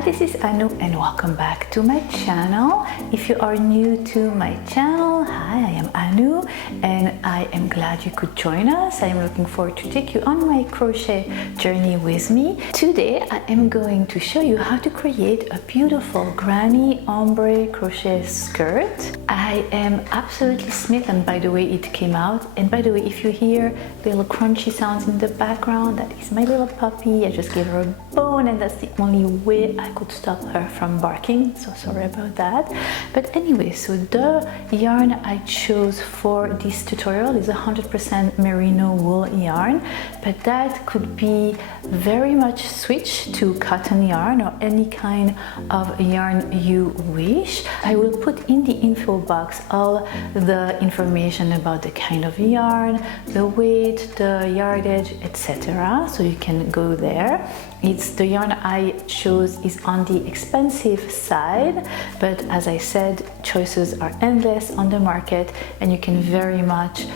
Hi, this is Annoo and welcome back to my channel. If you are new to my channel, hi, I am Annoo and I am glad you could join us. I am looking forward to take you on my crochet journey with me. Today I am going to show you how to create a beautiful granny ombre crochet skirt. I am absolutely smitten by the way it came out, and by the way, if you hear little crunchy sounds in the background, that is my little puppy. I just gave her a bone and that's the only way I could stop her from barking, so sorry about that. But anyway, so the yarn I chose for this tutorial is 100% merino wool yarn, but that could be very much switched to cotton yarn or any kind of yarn you wish. I will put in the info box all the information about the kind of yarn, the weight, the yardage, etc. so you can go there. It's the yarn I chose is on the expensive side, but as I said, choices are endless on the market and you can very much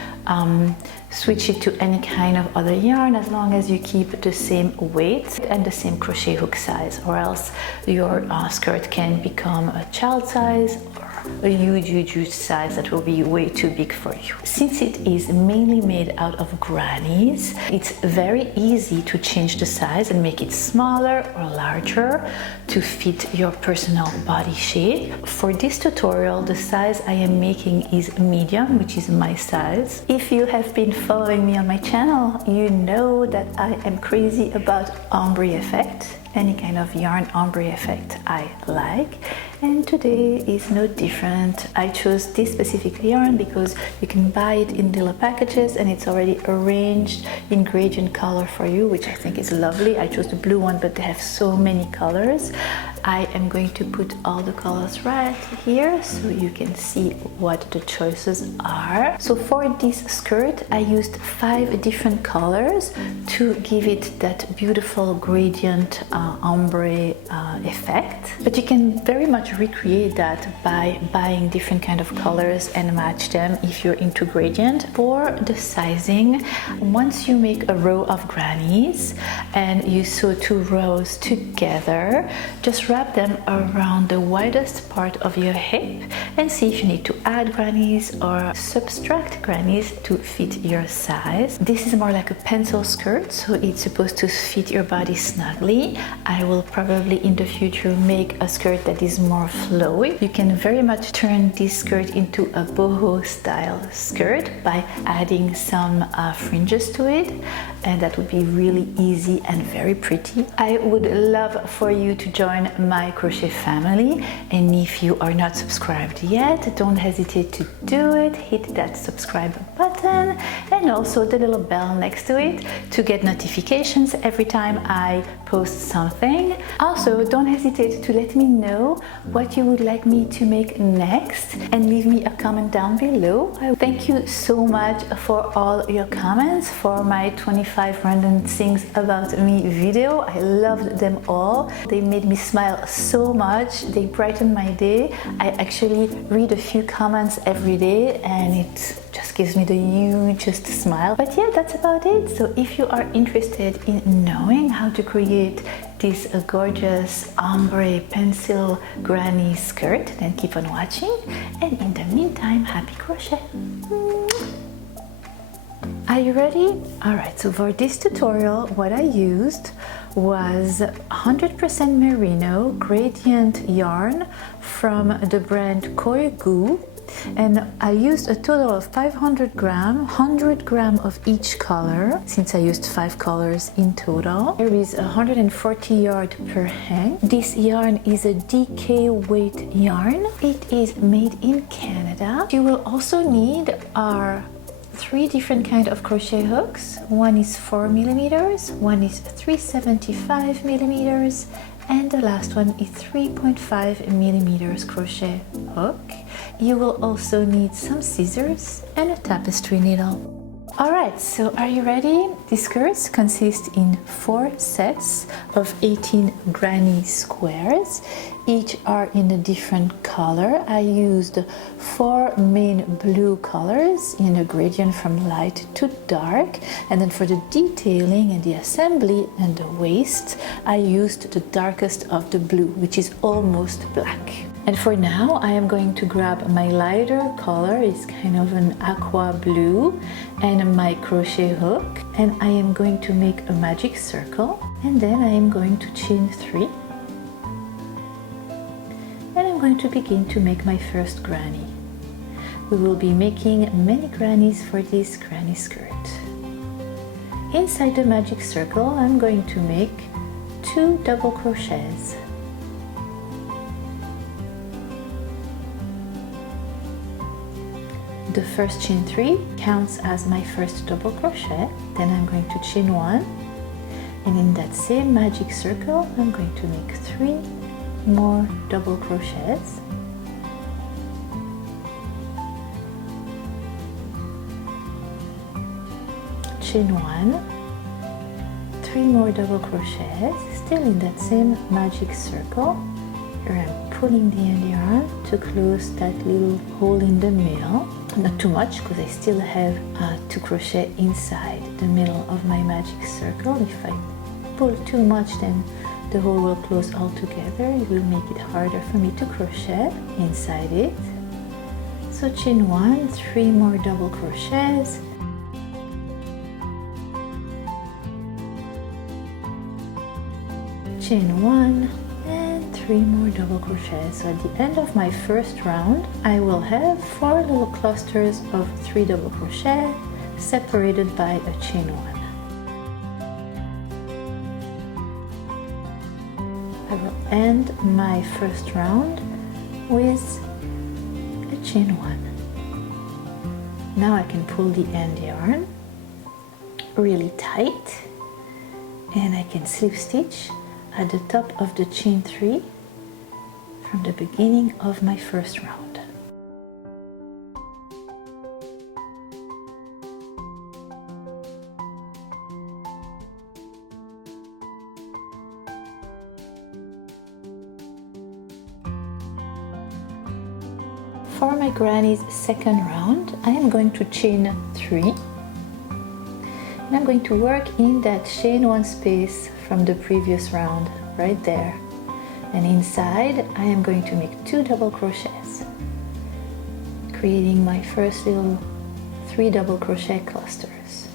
switch it to any kind of other yarn as long as you keep the same weight and the same crochet hook size, or else your skirt can become a child size or a huge size that will be way too big for you. Since it is mainly made out of grannies, it's very easy to change the size and make it smaller or larger to fit your personal body shape. For this tutorial, the size I am making is medium, which is my size. If you have been following me on my channel, you know that I am crazy about ombre effect. Any kind of yarn ombre effect I like, and today is no different. I chose this specific yarn because you can buy it in little packages and it's already arranged in gradient color for you, which I think is lovely. I chose the blue one, but they have so many colors. I am going to put all the colors right here so you can see what the choices are. So for this skirt I used 5 different colors to give it that beautiful gradient ombre effect, but you can very much recreate that by buying different kind of colors and match them if you're into gradient. For the sizing, once you make a row of grannies and you sew 2 rows together, just wrap them around the widest part of your hip and see if you need to add grannies or subtract grannies to fit your size. This is more like a pencil skirt, so it's supposed to fit your body snugly. I will probably in the future make a skirt that is more flowy. You can very much turn this skirt into a boho style skirt by adding some fringes to it, and that would be really easy and very pretty. I would love for you to join my crochet family, and if you are not subscribed yet, don't hesitate to do it. Hit that subscribe button and also the little bell next to it to get notifications every time I post something. Also, don't hesitate to let me know what you would like me to make next and leave me a comment down below. Thank you so much for all your comments for my 25 random things about me video. I loved them all. They made me smile so much. They brightened my day. I actually read a few comments every day and it just gives me the hugest smile. But yeah, that's about it. So if you are interested in knowing how to create this gorgeous ombre pencil granny skirt, then keep on watching, and in the meantime, happy crochet. Are you ready? Alright, so for this tutorial what I used was 100% merino gradient yarn from the brand Koi Goo, and I used a total of 500 gram, 100 gram of each color, since I used 5 colors in total. There is 140 yard per hang. This yarn is a DK weight yarn. It is made in Canada. You will also need our 3 different kind of crochet hooks. One is 4 millimeters, one is 375 millimeters, and the last one is 3.5 millimeters crochet hook. You will also need some scissors and a tapestry needle. Alright, so are you ready? These skirts consist in 4 sets of 18 granny squares. Each are in a different color. I used 4 main blue colors in a gradient from light to dark, and then for the detailing and the assembly and the waist I used the darkest of the blue, which is almost black. And for now I am going to grab my lighter color, it's kind of an aqua blue, and my crochet hook, and I am going to make a magic circle, and then I am going to chain 3, and I'm going to begin to make my first granny. We will be making many grannies for this granny skirt. Inside the magic circle I'm going to make 2 double crochets. The first chain 3 counts as my first double crochet, then I'm going to chain 1, and in that same magic circle I'm going to make 3 more double crochets. Chain 1, 3 more double crochets, still in that same magic circle. Here I'm pulling the end yarn to close that little hole in the middle. Not too much, because I still have to crochet inside the middle of my magic circle. If I pull too much, then the hole will close all together. It will make it harder for me to crochet inside it. So chain 1, 3 more double crochets. Chain 1 and 3 more double crochets. So at the end of my first round I will have 4 little clusters of 3 double crochet separated by a chain 1. I will end my first round with a chain 1. Now I can pull the end yarn really tight, and I can slip stitch at the top of the chain 3 from the beginning of my first round. For my granny's second round, I am going to chain 3, and I'm going to work in that chain 1 space from the previous round, right there. And inside I am going to make 2 double crochets, creating my first little 3 double crochet clusters.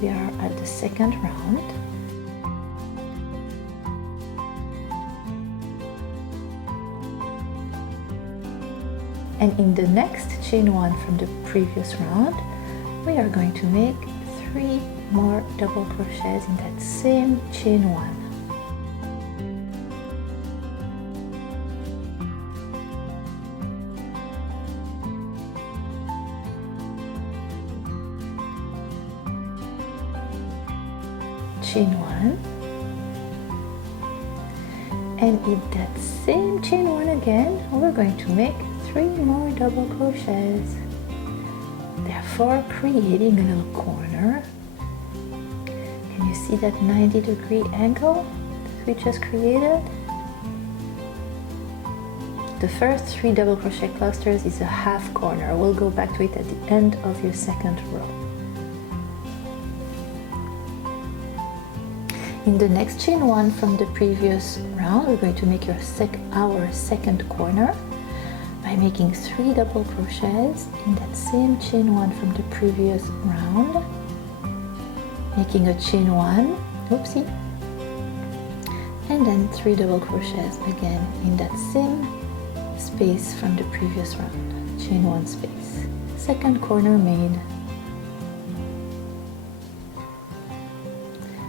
We are at the second round. And in the next chain 1 from the previous round, we are going to make 3 more double crochets in that same chain 1. Chain 1, and in that same chain 1 again we're going to make 3 more double crochets, therefore creating a little corner. Can you see that 90-degree angle that we just created? The first 3 double crochet clusters is a half corner. We'll go back to it at the end of your second row. In the next chain 1 from the previous round, we're going to make our second corner by making 3 double crochets in that same chain 1 from the previous round, making a chain 1, oopsie, and then 3 double crochets again in that same space from the previous round, chain 1 space. Second corner made.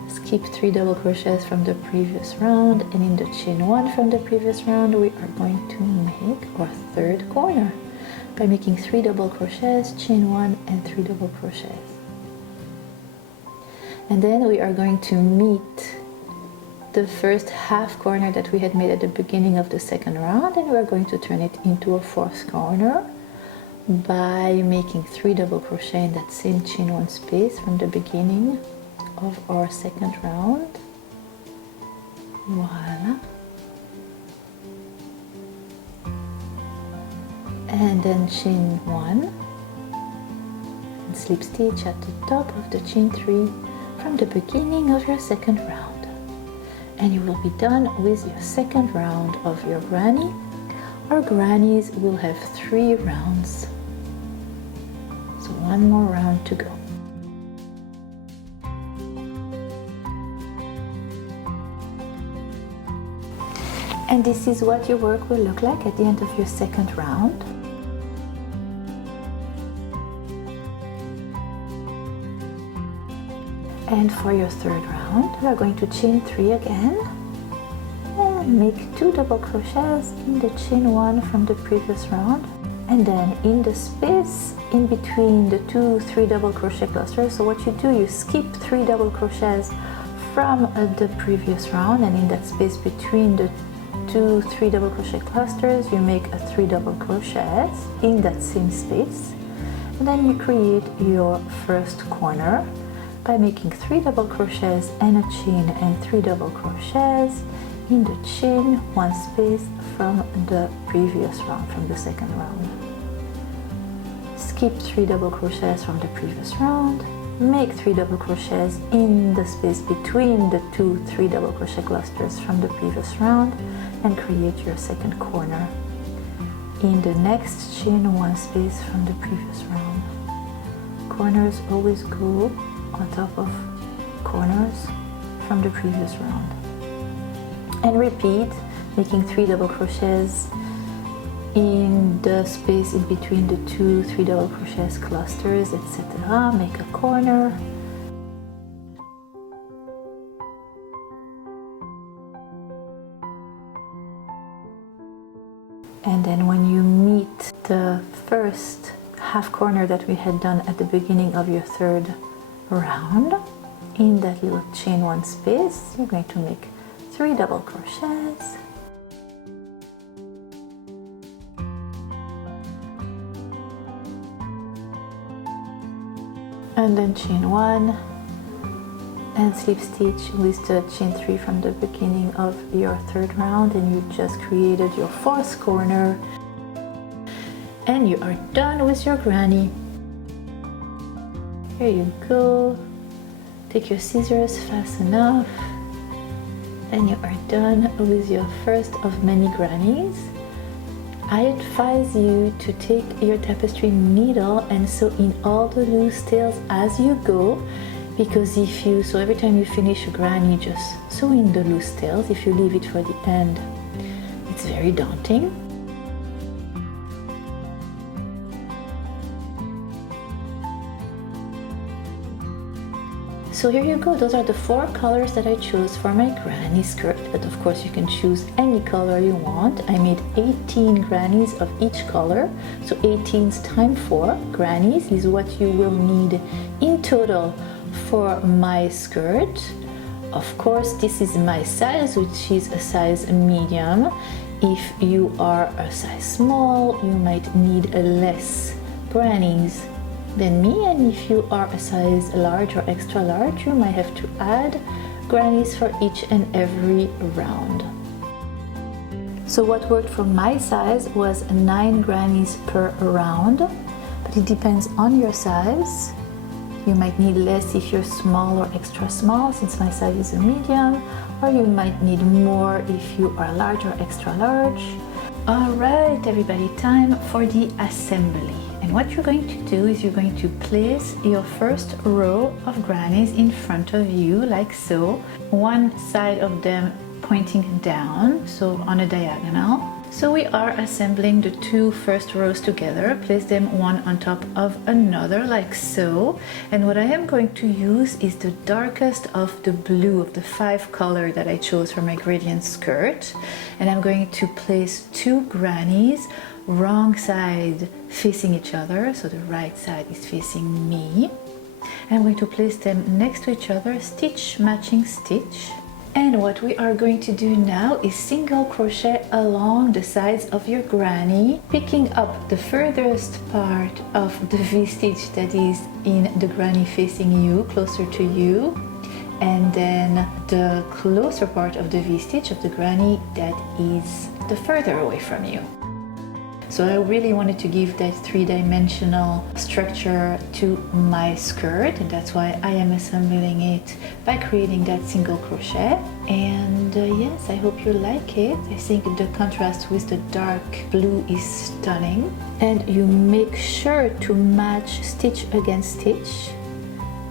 Skip 3 double crochets from the previous round, and in the chain 1 from the previous round we are going to make our third corner by making 3 double crochets, chain 1 and 3 double crochets. And then we are going to meet the first half corner that we had made at the beginning of the second round, and we are going to turn it into a fourth corner by making 3 double crochet in that same chain 1 space from the beginning of our second round. Voila. And then chain 1 and slip stitch at the top of the chain 3 from the beginning of your second round, and you will be done with your second round of your granny. Our grannies will have 3 rounds, so one more round to go. And this is what your work will look like at the end of your second round. And for your third round, we are going to chain 3 again and make 2 double crochets in the chain 1 from the previous round, and then in the space in between the 2 3 double crochet clusters. So what you do, you skip 3 double crochets from the previous round, and in that space between the 2 3 double crochet clusters you make a 3 double crochets in that same space, and then you create your first corner by making 3 double crochets and a chain and 3 double crochets in the chain 1 space from the previous round, from the second round. Skip 3 double crochets from the previous round, make 3 double crochets in the space between the 2 3 double crochet clusters from the previous round, and create your second corner in the next chain 1 space from the previous round. Corners always go on top of corners from the previous round, and repeat, making 3 double crochets in the space in between the 2 3 double crochets clusters, etc. Make a corner, and then when you meet the first half corner that we had done at the beginning of your third round, in that little chain 1 space you're going to make 3 double crochets, and then chain 1 and slip stitch with the chain 3 from the beginning of your third round, and you just created your fourth corner, and you are done with your granny. Here you go. Take your scissors fast enough, and you are done with your first of many grannies. I advise you to take your tapestry needle and sew in all the loose tails as you go, because if you, so every time you finish a granny, just sew in the loose tails. If you leave it for the end, it's very daunting. So here you go, those are the 4 colors that I chose for my granny skirt, but of course you can choose any color you want. I made 18 grannies of each color, so 18 times 4 grannies is what you will need in total for my skirt. Of course, this is my size, which is a size medium. If you are a size small, you might need less grannies than me, and if you are a size large or extra large, you might have to add grannies for each and every round. So what worked for my size was 9 grannies per round, but it depends on your size. You might need less if you're small or extra small, since my size is a medium, or you might need more if you are large or extra large. Alright everybody, time for the assembly. And what you're going to do is you're going to place your first row of grannies in front of you, like so. One side of them pointing down, so on a diagonal. So we are assembling the 2 first rows together. Place them one on top of another, like so. And what I am going to use is the darkest of the blue of the 5 color that I chose for my gradient skirt. And I'm going to place 2 grannies wrong side facing each other, so the right side is facing me. And I'm going to place them next to each other, stitch matching stitch. And what we are going to do now is single crochet along the sides of your granny, picking up the furthest part of the V-stitch that is in the granny facing you, closer to you, and then the closer part of the V-stitch of the granny that is the further away from you. So I really wanted to give that three-dimensional structure to my skirt, and that's why I am assembling it by creating that single crochet. And yes, I hope you like it. I think the contrast with the dark blue is stunning. And you make sure to match stitch against stitch.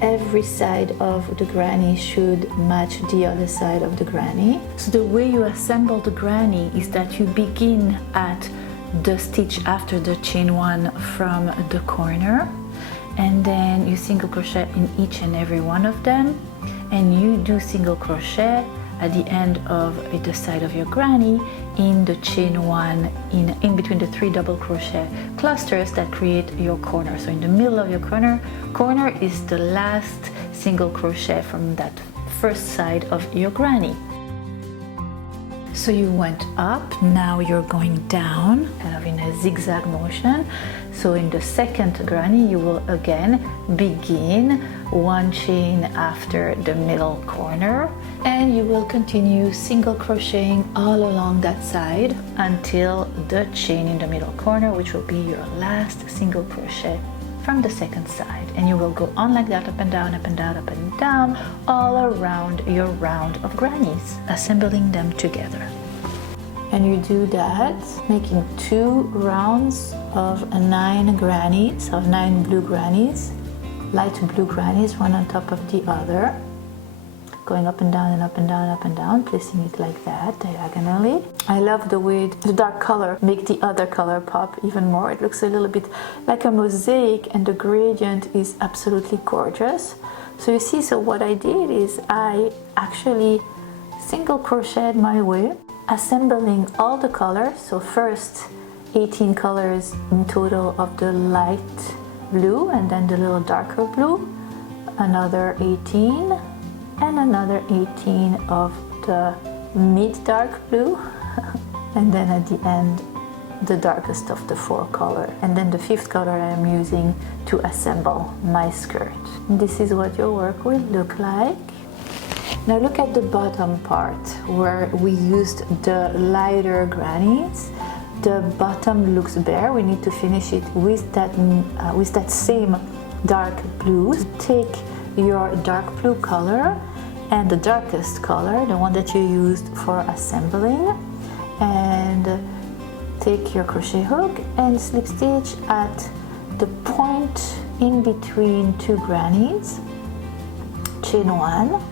Every side of the granny should match the other side of the granny. So the way you assemble the granny is that you begin at the stitch after the chain one from the corner, and then you single crochet in each and every one of them, and you do single crochet at the end of the side of your granny in the chain one in between the 3 double crochet clusters that create your corner. So in the middle of your corner is the last single crochet from that first side of your granny. So you went up, now you're going down, kind of in a zigzag motion. So in the second granny, you will again begin 1 chain after the middle corner, and you will continue single crocheting all along that side until the chain in the middle corner, which will be your last single crochet from the second side. And you will go on like that, up and down, up and down, up and down, all around your round of grannies, assembling them together. And you do that, making 2 rounds of 9 grannies, of 9 blue grannies, light blue grannies, one on top of the other, going up and down and up and down, up and down, placing it like that, diagonally. I love the way the dark color makes the other color pop even more. It looks a little bit like a mosaic, and the gradient is absolutely gorgeous. So you see, so what I did is I actually single crocheted my way, assembling all the colors. So first 18 colors in total of the light blue, and then the little darker blue, another 18, and another 18 of the mid dark blue, and then at the end the darkest of the 4 color, and then the 5th color I am using to assemble my skirt. This is what your work will look like. Now look at the bottom part where we used the lighter grannies. The bottom looks bare. We need to finish it with that same dark blue. Take your dark blue color and the darkest color, the one that you used for assembling, and take your crochet hook and slip stitch at the point in between 2 grannies, chain 1,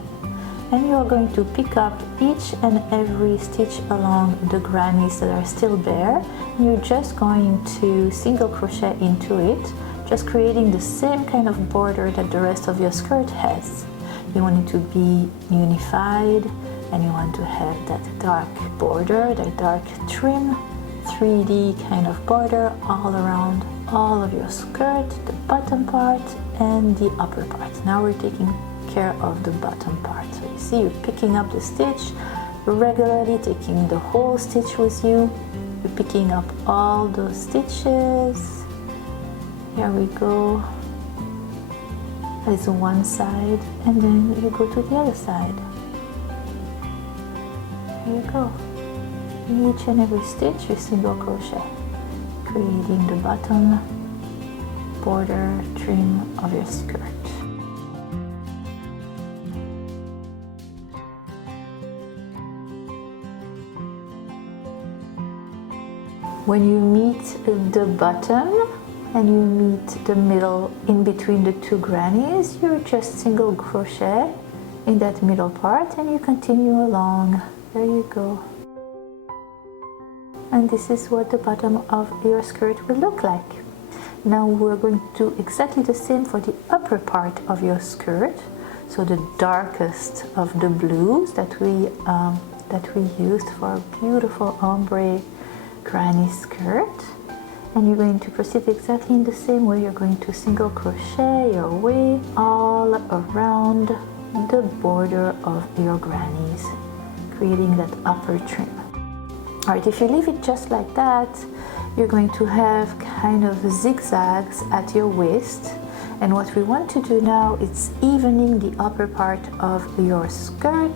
and you are going to pick up each and every stitch along the grannies that are still bare. You're just going to single crochet into it, just creating the same kind of border that the rest of your skirt has. You want it to be unified, and you want to have that dark border, that dark trim, 3D kind of border all around all of your skirt, the bottom part and the upper part. Now we're taking care of the bottom part. So you see, you're picking up the stitch regularly, taking the whole stitch with you. You're picking up all those stitches. Here we go. That's one side, and then you go to the other side. Here you go. In each and every stitch you single crochet, creating the bottom border trim of your skirt. When you meet the bottom and you meet the middle in between the 2 grannies, you just single crochet in that middle part and you continue along. There you go. And this is what the bottom of your skirt will look like. Now we're going to do exactly the same for the upper part of your skirt. So the darkest of the blues that we used for a beautiful ombre granny skirt, and you're going to proceed exactly in the same way. You're going to single crochet your way all around the border of your grannies, creating that upper trim. Alright, if you leave it just like that, you're going to have kind of zigzags at your waist, And what we want to do now is evening the upper part of your skirt,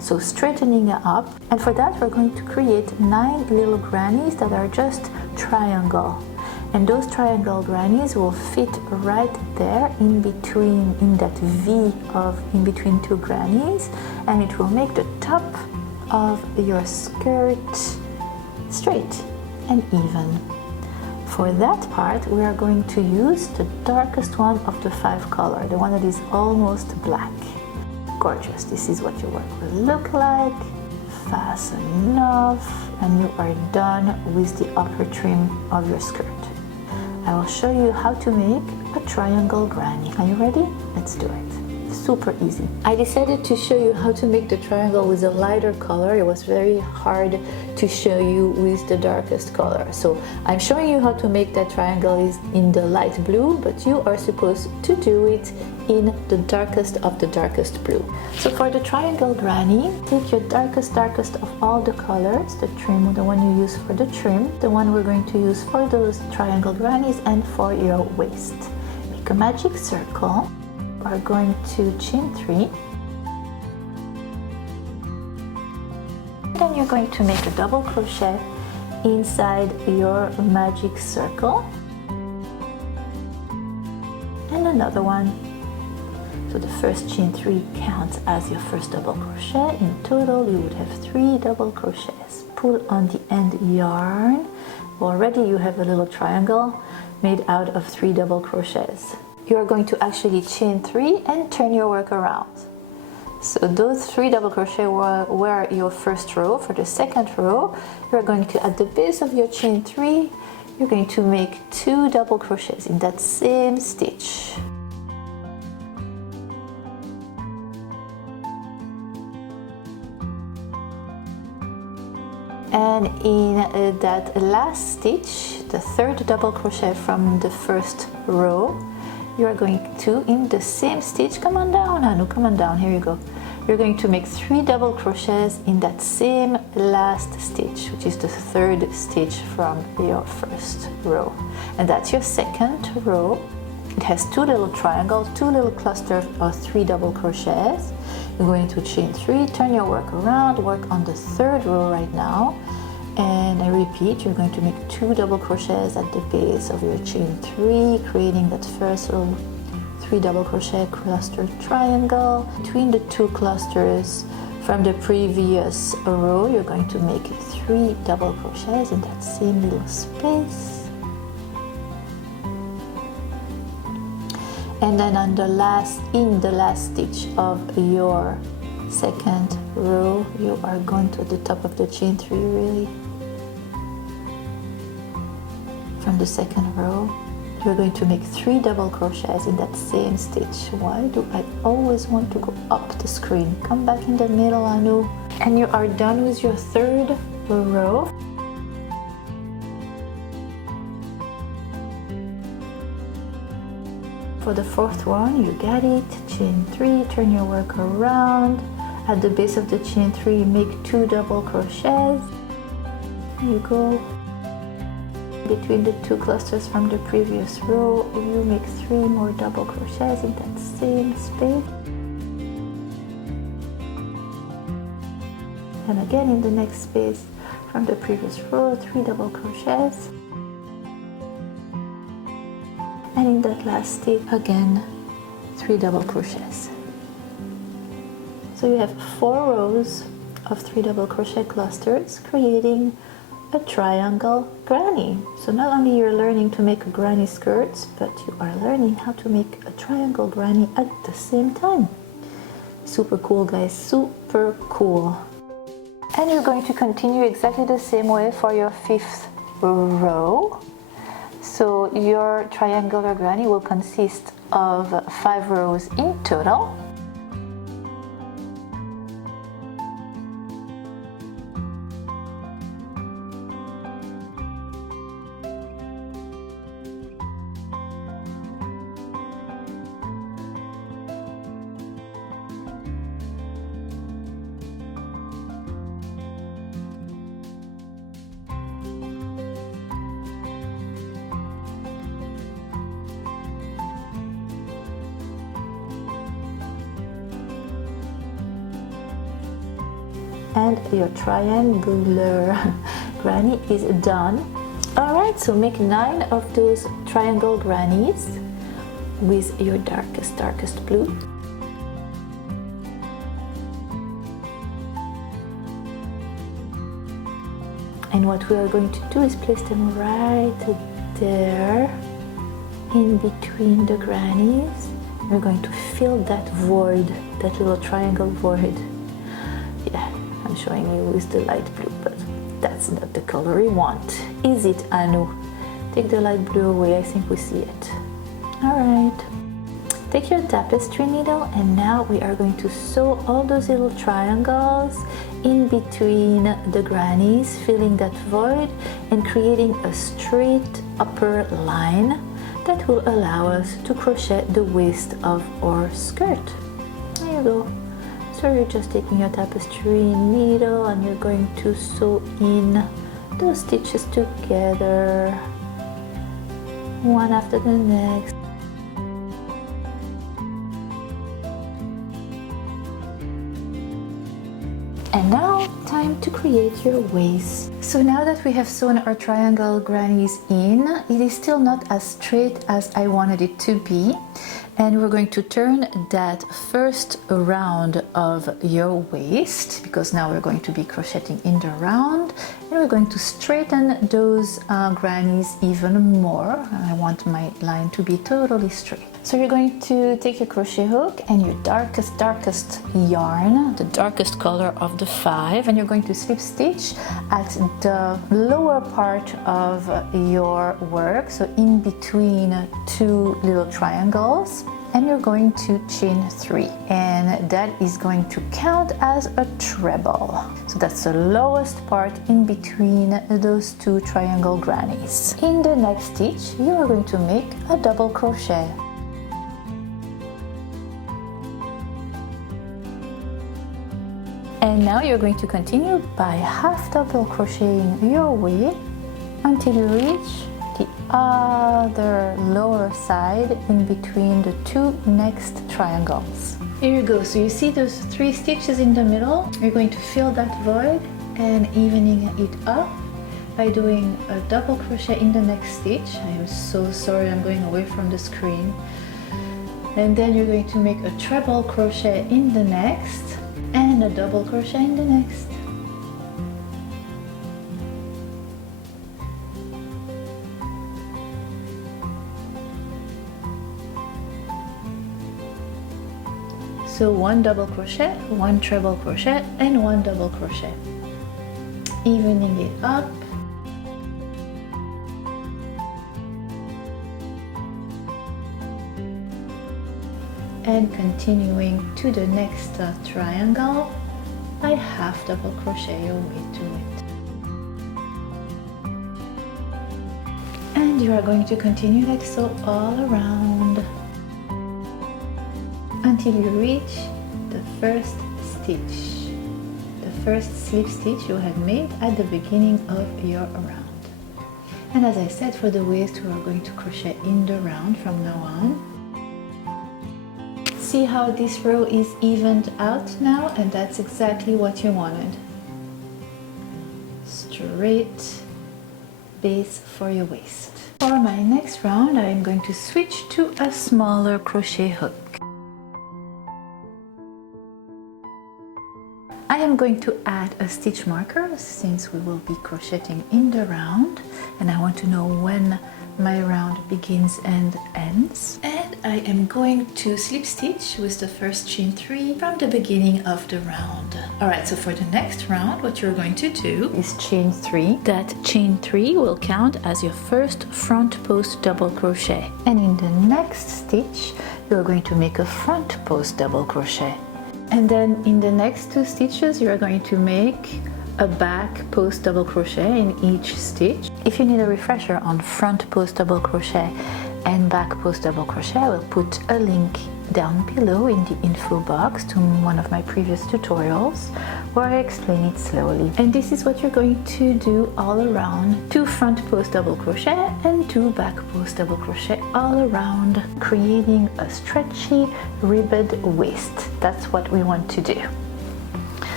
so straightening it up. And for that we're going to create 9 little grannies that are just triangle. And those triangle grannies will fit right there in between, in that V of in between 2 grannies, and it will make the top of your skirt straight and even. For that part we are going to use the darkest one of the 5 color, the one that is almost black. Gorgeous. This is what your work will look like. Fasten off, and you are done with the upper trim of your skirt. I will show you how to make a triangle granny. Are you ready? Let's do it. Super easy. I decided to show you how to make the triangle with a lighter color. It was very hard to show you with the darkest color. So I'm showing you how to make that triangle in the light blue, but you are supposed to do it in the darkest of the darkest blue. So for the triangle granny, take your darkest of all the colors, the trim, the one you use for the trim, the one we're going to use for those triangle grannies and for your waist. Make a magic circle. We're going to chain 3. Then you're going to make a double crochet inside your magic circle. And another one. So the first chain 3 counts as your first double crochet. In total you would have 3 double crochets. Pull on the end yarn. Already you have a little triangle made out of 3 double crochets. You are going to actually chain 3 and turn your work around. So those 3 double crochet were your first row. For the second row, you're going to, at the base of your chain 3, you're going to make 2 double crochets in that same stitch. And in that last stitch, the third double crochet from the first row, you are going to, in the same stitch, come on down, Annoo, come on down, here you go. You're going to make 3 double crochets in that same last stitch, which is the third stitch from your first row. And that's your second row. It has 2 little triangles, 2 little clusters of 3 double crochets. You're going to chain 3, turn your work around, work on the third row right now. And I repeat, you're going to make 2 double crochets at the base of your chain 3, creating that first little 3 double crochet cluster triangle. Between the 2 clusters from the previous row, you're going to make 3 double crochets in that same little space. And then in the last stitch of your second row, you are going to the top of the chain 3 really. From the second row, you're going to make 3 double crochets in that same stitch. Why do I always want to go up the screen? Come back in the middle, Annoo. And you are done with your third row. For the fourth one, you got it. Chain 3, turn your work around. At the base of the chain 3, make 2 double crochets. Here you go. Between the 2 clusters from the previous row, you make 3 more double crochets in that same space. And again in the next space from the previous row, 3 double crochets. And in that last stitch, again, 3 double crochets. So you have 4 rows of 3 double crochet clusters, creating a triangle granny. So not only you're learning to make granny skirts, but you are learning how to make a triangle granny at the same time. Super cool, guys, super cool. And you're going to continue exactly the same way for your 5th row. So your triangular granny will consist of 5 rows in total. and your triangular granny is done. Alright, so make 9 of those triangle grannies with your darkest blue. And what we are going to do is place them right there in between the grannies. We're going to fill that void, that little triangle void. Yeah, I'm showing you with the light blue, but that's not the color we want. Is it, Annoo? Take the light blue away, I think we see it. Alright. Take your tapestry needle and now we are going to sew all those little triangles in between the grannies, filling that void and creating a straight upper line that will allow us to crochet the waist of our skirt. There you go. So you're just taking your tapestry needle and you're going to sew in those stitches together, one after the next. And now, time to create your waist. So now that we have sewn our triangle grannies in, it is still not as straight as I wanted it to be. And we're going to turn that first round of your waist, because now we're going to be crocheting in the round, and we're going to straighten those grannies even more. I want my line to be totally straight. So you're going to take your crochet hook and your darkest yarn, the darkest color of the 5, and you're going to slip stitch at the lower part of your work, so in between 2 little triangles, and you're going to chain 3, and that is going to count as a treble. So that's the lowest part in between those 2 triangle grannies. In the next stitch, you are going to make a double crochet. And now you're going to continue by half double crocheting your way until you reach the other lower side in between the 2 next triangles. Here you go. So you see those 3 stitches in the middle? You're going to fill that void and evening it up by doing a double crochet in the next stitch. I am so sorry, I'm going away from the screen. And then you're going to make a treble crochet in the next and a double crochet in the next. So 1 double crochet, 1 treble crochet, and 1 double crochet. Evening it up. And continuing to the next triangle by half double crochet your way to it. And you are going to continue like so all around until you reach the first stitch, the first slip stitch you had made at the beginning of your round. And as I said, for the waist we are going to crochet in the round from now on. See how this row is evened out now, and that's exactly what you wanted. Straight base for your waist. For my next round, I am going to switch to a smaller crochet hook. I am going to add a stitch marker since we will be crocheting in the round, and I want to know when my round begins and ends. And I am going to slip stitch with the first chain 3 from the beginning of the round. Alright, so for the next round what you're going to do is chain 3. That chain 3 will count as your first front post double crochet, and in the next stitch you're going to make a front post double crochet, and then in the next 2 stitches you're going to make a back post double crochet in each stitch. If you need a refresher on front post double crochet and back post double crochet, I will put a link down below in the info box to one of my previous tutorials where I explain it slowly. And this is what you're going to do all around: 2 front post double crochet and 2 back post double crochet all around, creating a stretchy ribbed waist. That's what we want to do.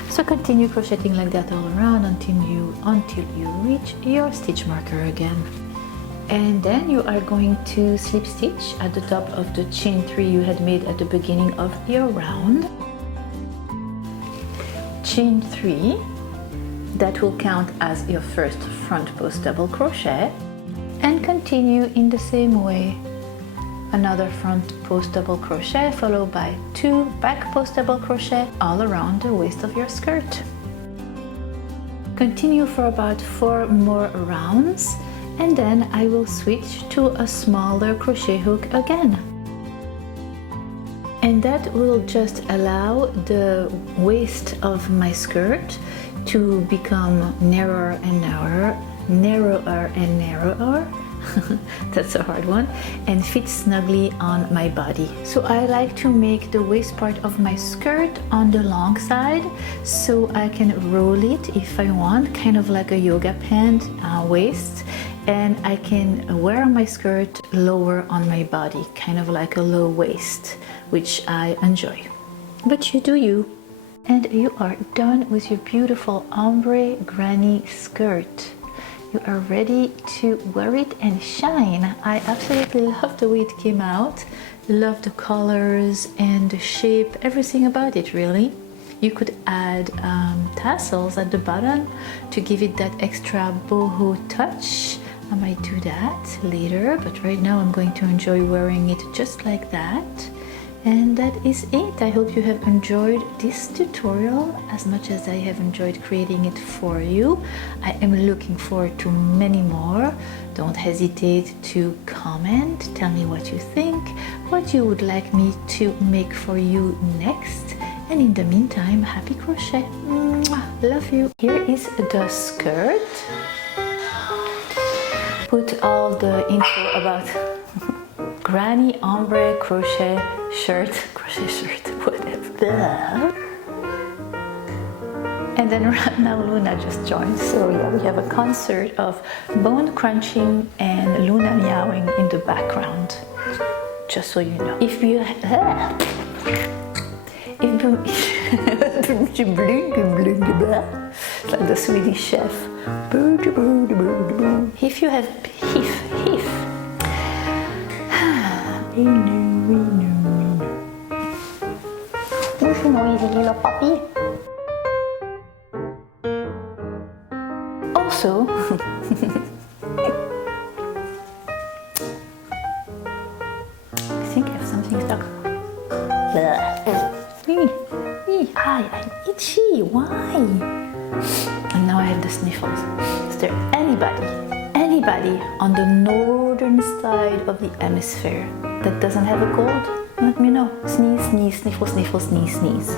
So So continue crocheting like that all around until you reach your stitch marker again. And then you are going to slip stitch at the top of the chain 3 you had made at the beginning of your round. Chain 3, that will count as your first front post double crochet, and continue in the same way. Another front post double crochet followed by 2 back post double crochet all around the waist of your skirt. Continue for about 4 more rounds, and then I will switch to a smaller crochet hook again. And that will just allow the waist of my skirt to become narrower and narrower, narrower and narrower. That's a hard one, and fit snugly on my body. So I like to make the waist part of my skirt on the long side so I can roll it if I want, kind of like a yoga pant waist, and I can wear my skirt lower on my body, kind of like a low waist, which I enjoy. But you do you. And you are done with your beautiful ombre granny skirt. You are ready to wear it and shine. I absolutely love the way it came out. Love the colors and the shape, everything about it really. You could add tassels at the bottom to give it that extra boho touch. I might do that later, but right now I'm going to enjoy wearing it just like that. And that is it. I hope you have enjoyed this tutorial as much as I have enjoyed creating it for you. I am looking forward to many more. Don't hesitate to comment, tell me what you think, what you would like me to make for you next. And in the meantime, happy crochet. Mwah, love you. Here is the skirt. Put all the info about granny ombre crochet shirt, whatever. And then right now Luna just joined, so yeah, we have a concert of bone crunching and Luna meowing in the background, just so you know. If you it's like the Swedish chef. If you have Who's noisy little puppy? Also, I think I have something stuck. I'm itchy. Why? And now I have the sniffles. Is there anybody on the northern side of the hemisphere that doesn't have a cold? Let me know. Sneeze, sneeze, sniffle, sniffle, sneeze, sneeze.